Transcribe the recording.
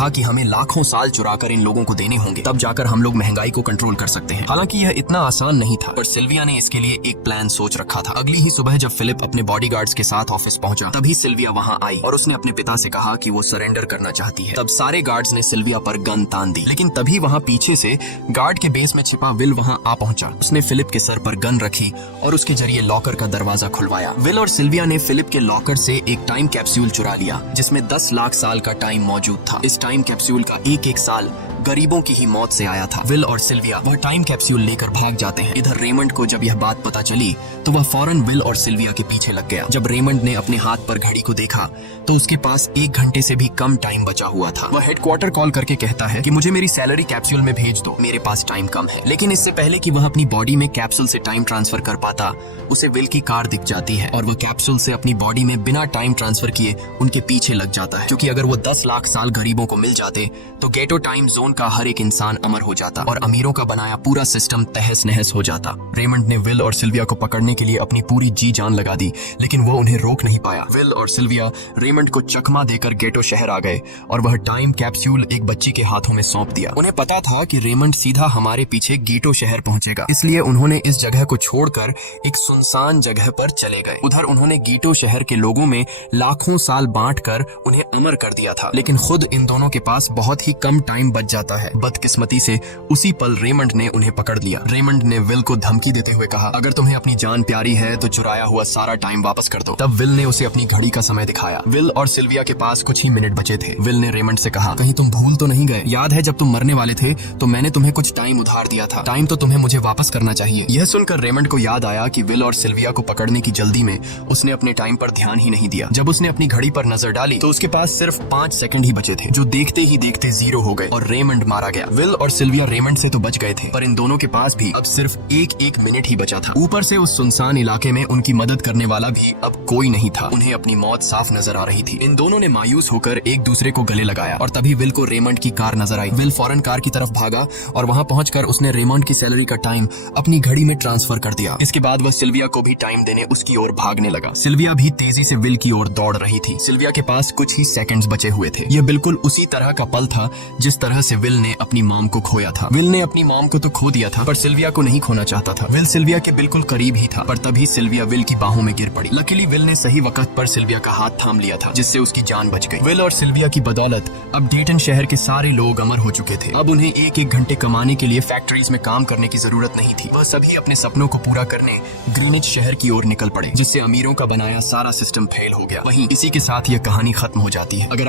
कहा कि हमें लाखों साल चुराकर इन लोगों को देने होंगे, तब जाकर हम लोग महंगाई को कंट्रोल कर सकते हैं। हालांकि यह इतना आसान नहीं था, पर सिल्विया ने इसके लिए एक प्लान सोच रखा था। अगली ही सुबह जब फिलिप अपने बॉडीगार्ड्स के साथ ऑफिस पहुंचा, तभी सिल्विया वहां आई और उसने अपने पिता से कहा कि वो सरेंडर करना चाहती है। तब सारे गार्ड्स ने सिल्विया पर गन तान दी, लेकिन तभी वहां पीछे से गार्ड के बेस में छिपा विल वहां आ पहुंचा। उसने फिलिप के सर पर गन रखी और उसके जरिए लॉकर का दरवाजा खुलवाया। विल और सिल्विया ने फिलिप के लॉकर से एक टाइम कैप्सूल चुरा लिया, जिसमें 10 लाख साल का टाइम मौजूद था। इस टाइम कैप्सूल का एक साल गरीबों की ही मौत से आया था। विल और सिल्विया वह टाइम कैप्सूल लेकर भाग जाते हैं। इधर रेमंड को जब यह बात पता चली तो वह फौरन विल और सिल्विया के पीछे लग गया। जब रेमंड ने अपने हाथ पर घड़ी को देखा तो उसके पास 1 घंटे से भी कम टाइम बचा हुआ था। वह हेडक्वार्टर कॉल करके कहता है कि मुझे मेरी सैलरी कैप्सूल में भेज दो, मेरे पास टाइम कम है। लेकिन इससे पहले कि वह अपनी बॉडी में कैप्सूल से टाइम ट्रांसफर कर पाता, उसे विल की कार दिख जाती है और वह कैप्सूल से अपनी बॉडी में बिना टाइम ट्रांसफर किए उनके पीछे लग जाता है। क्योंकि अगर वो 10 लाख साल गरीबों को मिल जाते तो गेटो टाइम जोन का हर एक इंसान अमर हो जाता और अमीरों का बनाया पूरा सिस्टम तहस नहस हो जाता। रेमंड ने विल और सिल्विया को पकड़ने के लिए अपनी पूरी जी जान लगा दी, लेकिन वो उन्हें रोक नहीं पाया। विल और सिल्विया रेमंड को चकमा देकर गेटो शहर आ गए और वह टाइम कैप्सूल एक बच्ची के हाथों में सौंप दिया। उन्हें पता था कि रेमंड सीधा हमारे पीछे गेटो शहर पहुंचेगा, इसलिए उन्होंने इस जगह को छोड़कर एक सुनसान जगह पर चले गए। उधर उन्होंने गेटो शहर के लोगों में लाखों साल बांटकर उन्हें अमर कर दिया था, लेकिन खुद इन दोनों के पास बहुत ही कम टाइम बच जाता है। बदकिस्मती से उसी पल रेमंड ने उन्हें पकड़ लिया। रेमंड ने विल को धमकी देते हुए कहा, अगर तुम्हें अपनी जान प्यारी है तो चुराया हुआ सारा टाइम वापस कर दो। तब विल ने उसे अपनी घड़ी का समय दिखाया। विल और सिल्विया के पास कुछ ही मिनट बचे थे। विल ने रेमंड से कहा, कहीं तुम भूल तो नहीं गए? याद है जब तुम मरने वाले थे तो मैंने तुम्हें कुछ टाइम उधार दिया था, टाइम तो तुम्हें मुझे वापस करना चाहिए। यह सुनकर रेमंड को याद आया कि विल और सिल्विया को पकड़ने की जल्दी में उसने अपने टाइम पर ध्यान ही नहीं दिया। जब उसने अपनी घड़ी पर नजर डाली तो उसके पास सिर्फ 5 सेकंड ही बचे थे, जो देखते ही देखते 0 हो गए और रेमंड मारा गया। विल और सिल्विया रेमंड से तो बच गए थे, पर इन दोनों के पास भी अब सिर्फ एक मिनट ही बचा था। ऊपर से उस सुनसान इलाके में उनकी मदद करने वाला भी अब कोई नहीं था। उन्हें अपनी मौत साफ नजर आ रही थी। इन दोनों ने मायूस होकर एक दूसरे को गले लगाया और तभी विल को रेमंड की कार नजर आई। विल फौरन कार की तरफ भागा और वहां पहुंचकर उसने रेमंड की सैलरी का टाइम अपनी घड़ी में ट्रांसफर कर दिया। इसके बाद वह सिल्विया को भी टाइम देने उसकी ओर भागने लगा। सिल्विया भी तेजी से विल की ओर दौड़ रही थी। सिल्विया के पास कुछ ही सेकंड्स बचे हुए थे। यह बिल्कुल उसी तरह का पल था जिस तरह से विल ने अपनी मॉम को खोया था। विल ने अपनी मॉम को तो खो दिया था, पर सिल्विया को नहीं खोना चाहता था। विल सिल्विया के बिल्कुल करीब ही था, पर तभी सिल्विया विल की बाहों में गिर पड़ी। लकीली विल ने सही वक्त पर सिल्विया का हाथ थाम लिया था, जिससे उसकी जान बच गई। विल और सिल्विया की बदौलत अब डेटन शहर के सारे लोग अमर हो चुके थे। अब उन्हें एक घंटे कमाने के लिए फैक्ट्रीज में काम करने की जरूरत नहीं थी। वह सभी अपने सपनों को पूरा करने ग्रीनिच शहर की ओर निकल पड़े, जिससे अमीरों का बनाया सारा सिस्टम फेल हो गया। वहीं इसी के साथ यह कहानी खत्म हो जाती है। अगर आप